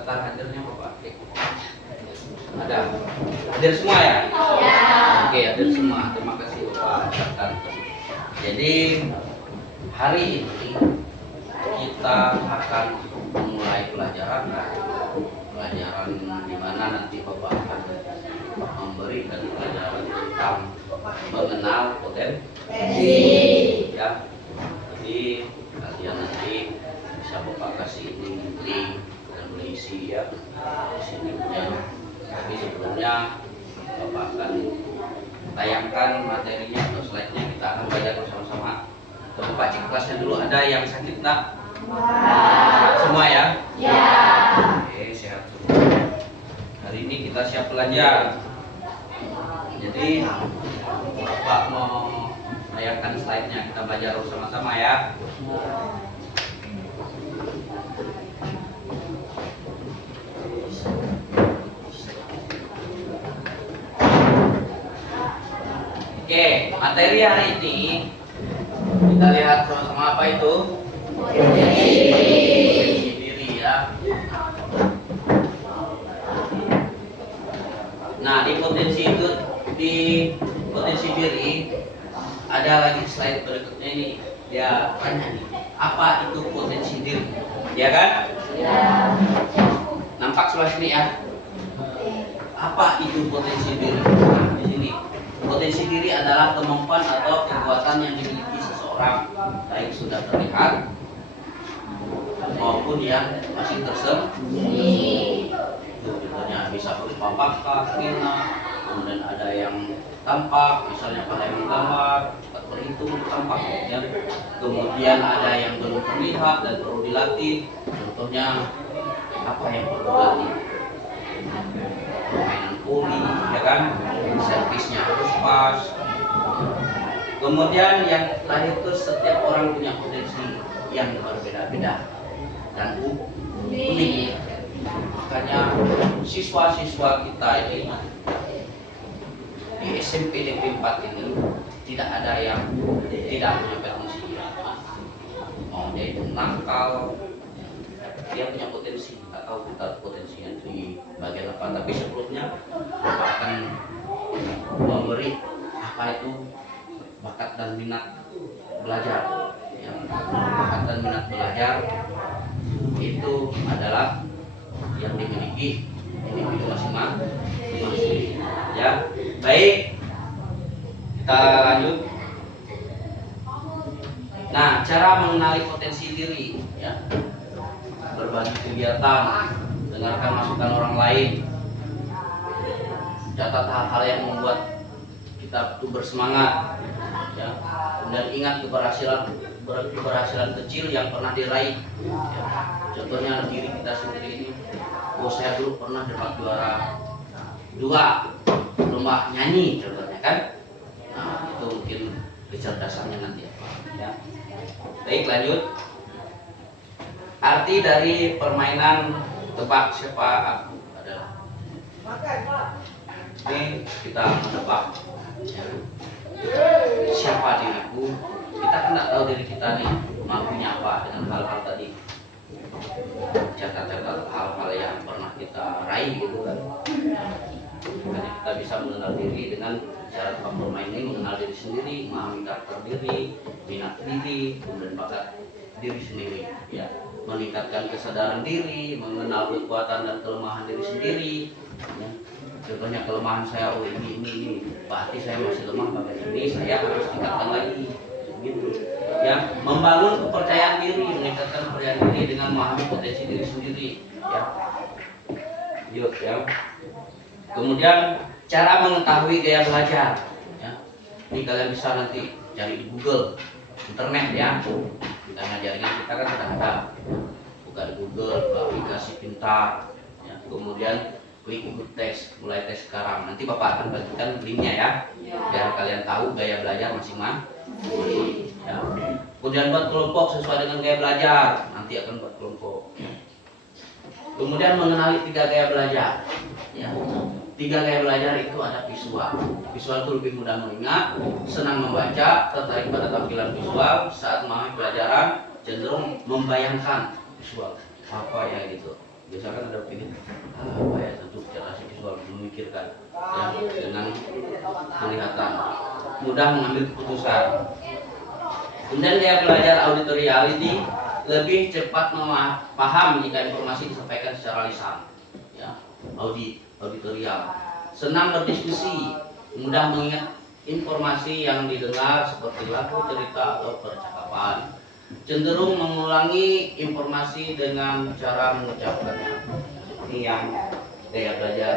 daftar hadirnya Bapak Klik. Ada? Hadir semua ya? Ya. Oke, hadir semua. Terima kasih Bapak catat. Jadi hari ini kita akan memulai pelajaran di mana nanti Bapak akan memberikan pelajaran tentang mengenal potensi. Ya. Jadi kalian nanti bisa Bapak kasih ini link dan mengisi ya di sini punya. Tapi sebelumnya Bapak akan tayangkan materinya atau slide-nya, kita akan belajar bersama-sama. Bapak cek kelasnya dulu, ada yang sakit enggak? Sehat semua ya? Ya. Oke, sehat semua. Hari ini kita siap belajar. Jadi Bapak mau tayangkan slide-nya, kita belajar bersama-sama ya. Oke, materi hari ini kita lihat sama-sama apa itu? Potensi diri ya. Nah, di potensi diri ada lagi slide berikutnya ini. Dia tanya nih, apa itu potensi diri? Ya kan? Ya. Nampak sebelah sini ya. Apa itu potensi diri? Nah, di sini. Potensi diri adalah kemampuan atau kekuatan yang dimiliki seseorang, baik sudah terlihat maupun yang masih tersembunyi. Contohnya bisa berupa bakat, minat, kemudian ada yang tampak, misalnya pandai menggambar, cepat berhitung, tampak ya. Kemudian ada yang belum terlihat dan perlu dilatih. Contohnya apa yang perlu dilatih? Permainan voli, ya kan? Servisnya harus pas. Kemudian yang terakhir itu setiap orang punya potensi yang berbeda-beda dan unik. Makanya siswa-siswa kita ini di SMP Negeri 4 ini tidak ada yang tidak punya potensi. Mau dia itu nakal, dia punya potensi atau kita potensinya di bagian apa. Tapi sebelumnya Bapak akan memberi apa itu bakat dan minat belajar. Yang bakat dan minat belajar itu adalah yang dimiliki individu masing-masing. Ya, baik. Kita lanjut. Nah, cara mengenali potensi diri, ya. Berbagi kegiatan, dengarkan masukan orang lain, catat hal-hal yang membuat kita itu bersemangat, ya. Dan ingat keberhasilan kecil yang pernah diraih, ya. Contohnya diri kita sendiri ini, saya dulu pernah dapat juara 2 lomba nyanyi, contohnya kan. Nah, itu mungkin kecerdasannya nanti ya. Baik, lanjut. Arti dari permainan tebak siapa aku adalah. Ini kita menebak ya. Siapa diriku. Kita kan tidak tahu diri kita nih mampunya apa dengan hal-hal tadi. Catat-catat hal-hal yang pernah kita raih gitu kan. Jadi kita bisa mengenal diri dengan cara bermain ini, mengenal diri sendiri, memahami karakter diri, minat diri, kemudian bakat diri sendiri, ya. Meningkatkan kesadaran diri, mengenal kekuatan dan kelemahan diri sendiri, ya. Contohnya kelemahan saya, oh ini, berarti saya masih lemah bagian ini, saya harus tingkatkan lagi, gitu. Ya, membangun kepercayaan diri, meningkatkan kepercayaan diri dengan memahami potensi diri sendiri, ya. Yuk, ya. Kemudian cara mengetahui gaya belajar, ya. Ini kalian bisa nanti cari di Google, internet ya. Karena jaringan kita kan sudah ada. Buka di Google, aplikasi pintar, ya. Kemudian klik ikut tes, mulai tes sekarang. Nanti Bapak akan bagikan linknya ya, biar kalian tahu gaya belajar masing-masing. Ya. Kemudian buat kelompok sesuai dengan gaya belajar, nanti akan buat kelompok. Kemudian mengenali 3 gaya belajar. Ya. 3 gaya belajar itu ada visual. Visual itu lebih mudah mengingat, senang membaca, tertarik pada tampilan visual, saat memahami pelajaran cenderung membayangkan visual apa ya gitu. biasa kan ada opini apa ya tentu cara visual memikirkan ya dengan penglihatan mudah mengambil keputusan. Kemudian dia belajar auditoriality, lebih cepat paham jika informasi disampaikan secara lisan ya, auditorial, senang berdiskusi, mudah mengingat informasi yang didengar seperti lagu, cerita, atau percakapan, cenderung mengulangi informasi dengan cara mengucapkannya. Ini yang gaya belajar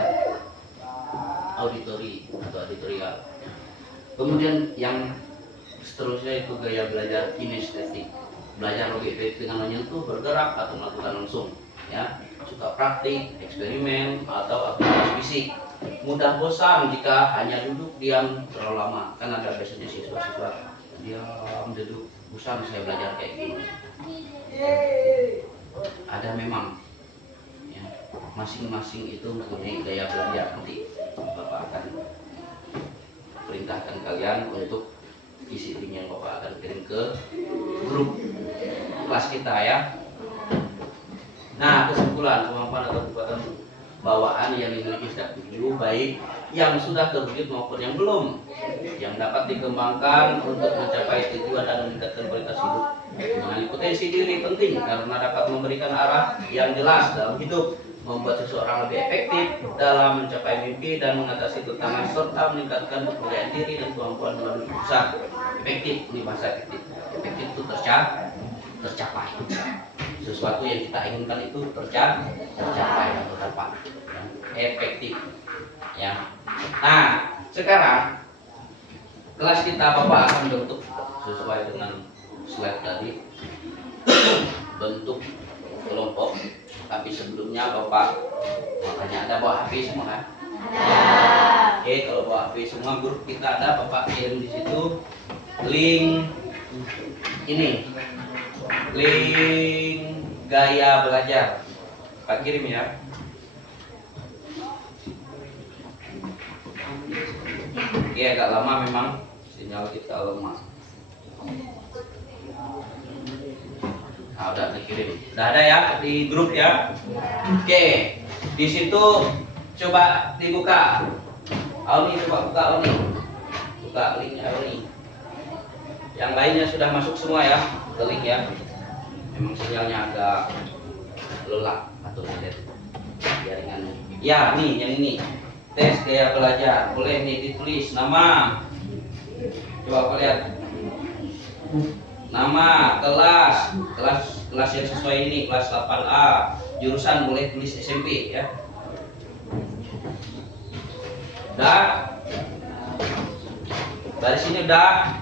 auditori atau auditorial. Kemudian yang seterusnya itu gaya belajar kinestetik, belajar lebih efektif dengan menyentuh, bergerak, atau melakukan langsung ya, suka praktik, eksperimen, atau aktivitas fisik, mudah bosan jika hanya duduk diam terlalu lama. Kan ada biasanya siswa-siswa diam duduk, bosan saya belajar kayak gini. Ada memang ya, masing-masing itu mempunyai gaya belajar. Nanti Bapak akan perintahkan kalian untuk isi link yang Bapak akan kirim ke grup kelas kita ya. Nah, kesimpulan, kemampuan atau kekuatan bawaan yang dimiliki setiap individu, baik yang sudah terwujud maupun yang belum, yang dapat dikembangkan untuk mencapai tujuan dan meningkatkan kualitas hidup. Mengenali potensi diri penting karena dapat memberikan arah yang jelas dalam hidup, membuat seseorang lebih efektif dalam mencapai mimpi dan mengatasi tantangan, serta meningkatkan kepercayaan diri dan kemampuan mengambil keputusan. Efektif, ini bahasa efektif. Efektif itu tercapai. Sesuatu yang kita inginkan itu tercapai atau dapat efektif ya. Nah, sekarang kelas kita Bapak akan bentuk sesuai dengan slide tadi, bentuk kelompok. Tapi sebelumnya Bapak, makanya ada bawa HP semua kan? Ada. Oke, kalau bawa HP semua, grup kita ada, Bapak kirim di situ link ini, link gaya belajar. Pak kirim ya. Oke, agak lama memang sinyal kita lemah. Nah, udah dikirim. Udah ada ya di grup ya. Oke. Di situ coba dibuka. Auni coba buka Auni. Buka linknya Auni. Yang lainnya sudah masuk semua ya ke link ya. Memang sinyalnya agak lelah atau tidak jaringan. Ya, nih yang ini. Tes gaya belajar. Boleh nih ditulis nama. Coba aku lihat. Nama, kelas yang sesuai ini, kelas 8A. Jurusan boleh tulis SMP ya. Udah. Dari sini udah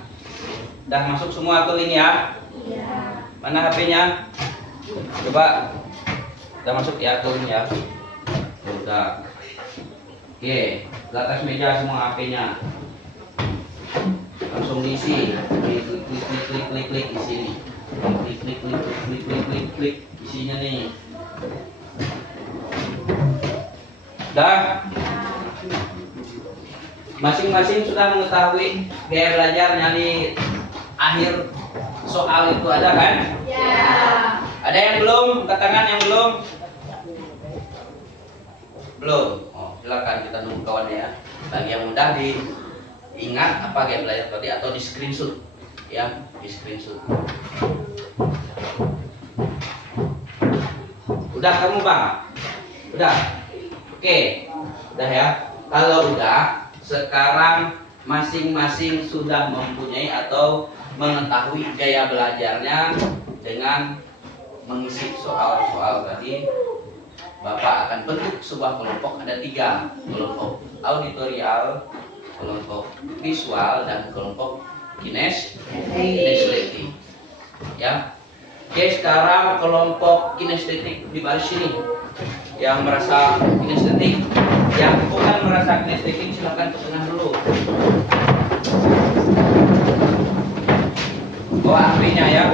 masuk semua ke link ya. Mana HP-nya? Coba. Udah masuk ya ke link ya. Udah. Oke, di atas meja semua HP-nya. Langsung diisi. Klik di sini. Klik isinya nih. Dah. Masing-masing sudah mengetahui gaya belajarnya di akhir soal itu ada kan? Ya. Ada yang belum? Angkat tangan yang belum? Belum. Oh, silakan kita nunggu kawan ya. Bagi yang mudah diingat apa gaya belajar tadi atau di screenshot ya, di screenshot. Udah kamu Bang? Udah. Oke. Udah ya. Kalau udah, sekarang masing-masing sudah mempunyai atau mengetahui gaya belajarnya dengan mengisi soal-soal tadi. Bapak akan bentuk sebuah kelompok, ada 3 kelompok: auditorial, kelompok visual, dan kelompok kinestetik. Ya. Oke, sekarang kelompok kinestetik di baris sini. Yang merasa kinestetik, yang bukan merasa kinestetik silakan ke tengah dulu. Bawa HP-nya ya.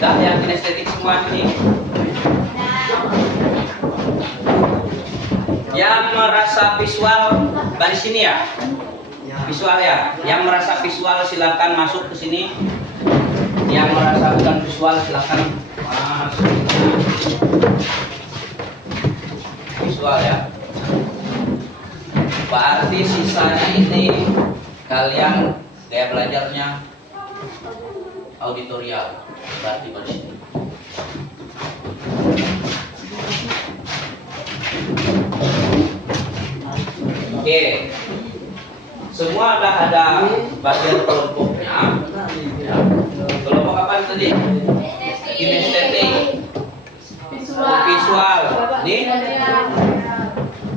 Dah yang kinestetik semua ini. Yang merasa visual baris sini ya. Visual ya. Yang merasa visual silakan masuk ke sini. Yang merasa bukan visual silakan masuk. Visual ya. Berarti sisanya ini kalian gaya belajarnya auditorial. Berarti pada sini. Oke. Semua udah ada bagian kelompoknya. Ya. Kelompok apa tadi? Kinestetik, visual, ini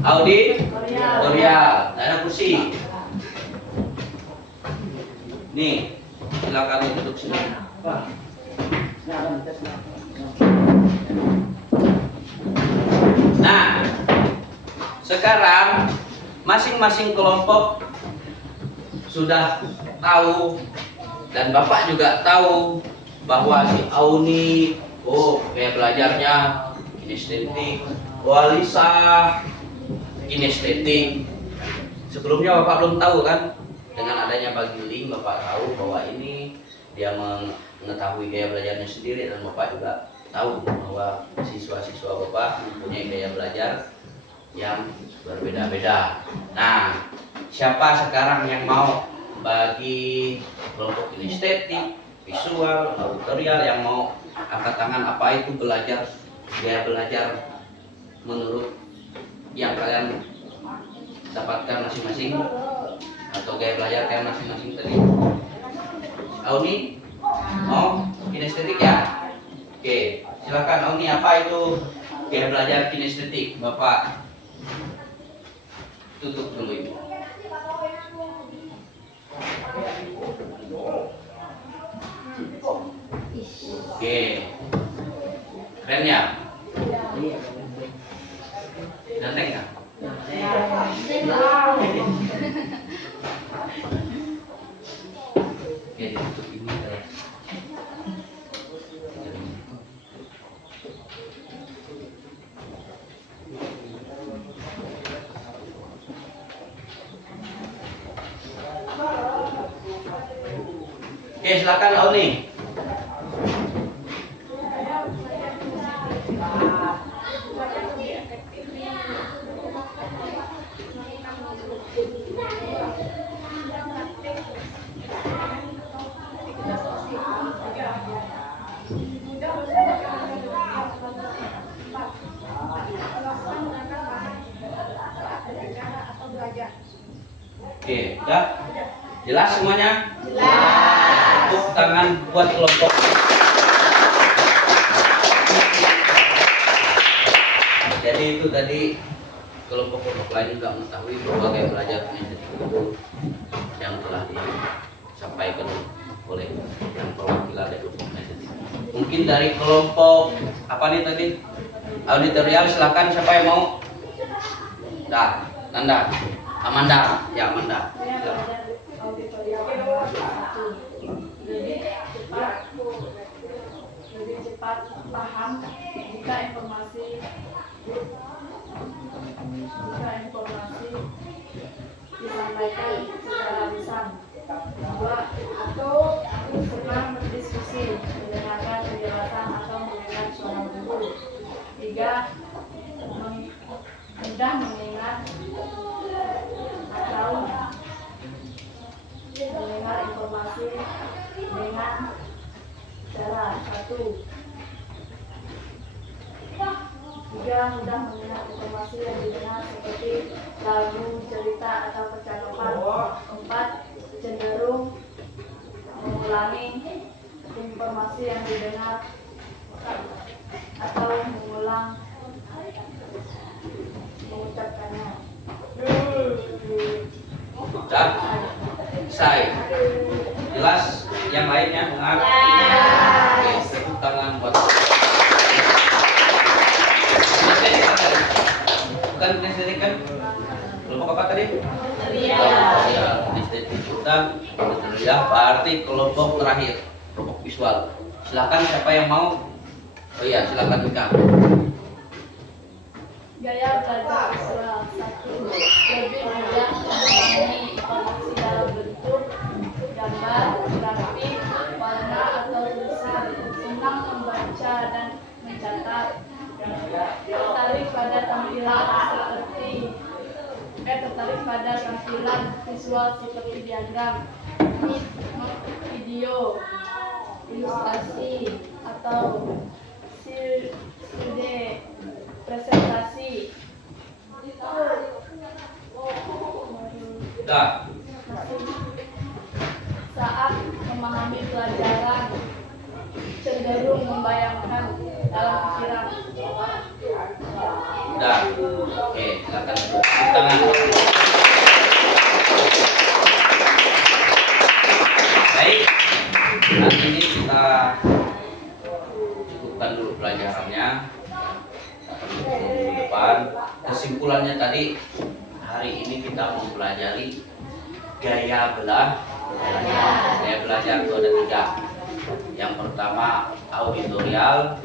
auditorial, ada kursi. Nih, silakan duduk sini. Nah, sekarang masing-masing kelompok sudah tahu dan Bapak juga tahu bahwa si Auni, kayak belajarnya kinestetik, Alisa kinestetik. Sebelumnya Bapak belum tahu kan? Dengan adanya bagi link Bapak tahu bahwa ini dia mengetahui gaya belajarnya sendiri dan Bapak juga tahu bahwa siswa-siswa Bapak mempunyai gaya belajar yang berbeda-beda. Nah, siapa sekarang yang mau bagi kelompok kinestetik, visual, auditorial yang mau angkat tangan? Apa itu belajar, gaya belajar menurut yang kalian dapatkan masing-masing, atau gaya belajar kalian masing-masing tadi? Auni, mau kinestetik ya? Oke, silakan Auni, apa itu gaya belajar kinestetik? Bapak tutup dulu Ibu. Oke, keren ya? Ganteng nggak? Oke, ditutup ini ya. Oke, silakan Auni. Oke, udah jelas semuanya? Jelas. Tepuk tangan buat kelompok. Jadi itu tadi kelompok-kelompok lain juga mengetahui bahwa gaya belajar kinestetik itu yang telah disampaikan oleh yang perwakilan dari kelompok kinestetik. Mungkin dari kelompok apa nih tadi? Auditorial, silakan siapa yang mau? Dah, Nanda. Amanda, ya Amanda. Lebih cepat paham jika informasi disampaikan secara lisan. 2. Atau senang berdiskusi, mendengarkan penjelasan atau mendengar suara guru. 3. Mudah mengingat atau mendengar informasi dengan cara 1. 3. Mudah mengingat informasi yang didengar seperti lagu, cerita, atau percakapan. 4. Cenderung mengulangi informasi yang didengar atau mengucapkannya. Udah? Selesai? Jelas? Yang lainnya mengat? Oke, tepuk tangan buat bukan kinestetik kan? Kelompok apa tadi? Ya, kinestetik sudah. Ya, berarti kelompok terakhir, kelompok visual. Silakan siapa yang mau? Oh iya, silakan Mika. Gaya belajar visual. 1. Lebih mudah memahami informasi dalam bentuk gambar, grafik, warna, atau tulisan. tertarik pada tampilan visual seperti diagram, video, ilustrasi, atau studi presentasi. Udah. Saat memahami pelajaran, cenderung membayangkan dalam pikiran. Udah. Oke, silakan tepuk tangan. Baik. Nanti ini kita cukupkan dulu pelajarannya. Minggu depan. Kesimpulannya tadi, hari ini kita mempelajari gaya belajar. Gaya belajar itu ada 3. Yang pertama auditorial,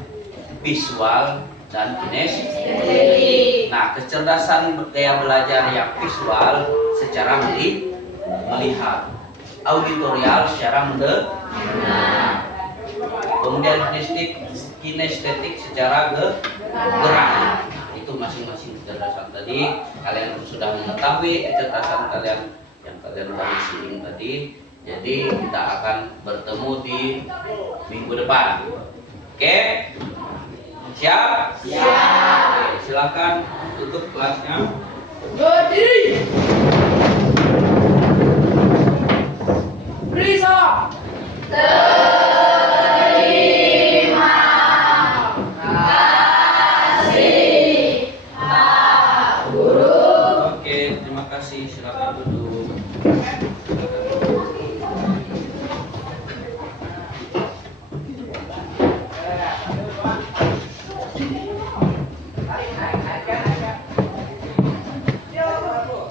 visual, dan kinestetik. Nah, kecerdasan gaya belajar yang visual secara melihat, auditorial secara mendengar, kemudian kinestetik secara gerak. Nah, itu masing-masing kecerdasan tadi. Kalian sudah mengetahui kecerdasan kalian yang kalian sudah isi tadi. Jadi kita akan bertemu di minggu depan. Oke? Siap? Siap. Oke, silakan tutup kelasnya. Berdiri. Beri salam.